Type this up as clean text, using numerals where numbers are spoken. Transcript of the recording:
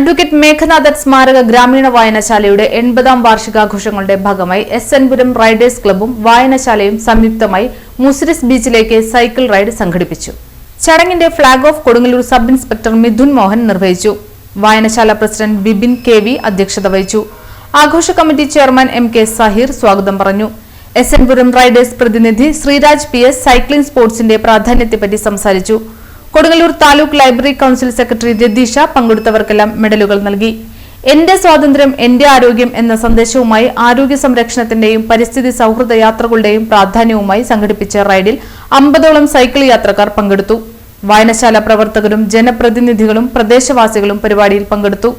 Advocate Meghanathan സ്മാരക ഗ്രാമീണ വായനശാലയുടെ 80ാം വാർഷികാഘോഷങ്ങളുടെ ഭാഗമായി എസ്.എൻ. പുരം റൈഡേഴ്സ് ക്ലബ്ബും വായനശാലയും സംയുക്തമായി മുസിരിസ് ബീച്ചിലേക്ക് സൈക്കിൾ റൈഡ് സംഘടിപ്പിച്ചു. ചടങ്ങിന്റെ flag off Kodungallur sub inspector Mithun Mohan നിർവഹിച്ചു. വായനശാല പ്രസിഡന്റ് ബിബിൻ കെ.വി. അധ്യക്ഷത വഹിച്ചു. ആഘോഷ കമ്മിറ്റി ചെയർമാൻ എം.കെ. സഹീർ സ്വാഗതം പറഞ്ഞു. എസ്.എൻ. പുരം റൈഡേഴ്സ് പ്രതിനിധി ശ്രീരാജ് പി.എസ്. സൈക്ലിംഗ് സ്പോർട്സിന്റെ പ്രാധാന്യത്തെപ്പറ്റി സംസാരിച്ചു. Kodungallur taluk library council secretary Ratheesh പങ്കെടുത്തവർക്കെല്ലാം മെഡലുകൾ നൽകി. എന്റെ സ്വാതന്ത്ര്യം എന്റെ ആരോഗ്യം എന്ന സന്ദേശവുമായി ആരോഗ്യ സംരക്ഷണത്തിന്റെയും പരിസ്ഥിതി സൗഹൃദ യാത്രകളുടെയും പ്രാധാന്യവുമായി സംഘടിപ്പിച്ച റൈഡിൽ 50ഓളം സൈക്കിൾ യാത്രക്കാർ പങ്കെടുത്തു. വായനശാല പ്രവർത്തകരും ജനപ്രതിനിധികളും പ്രദേശവാസികളും പരിപാടിയിൽ പങ്കെടുത്തു.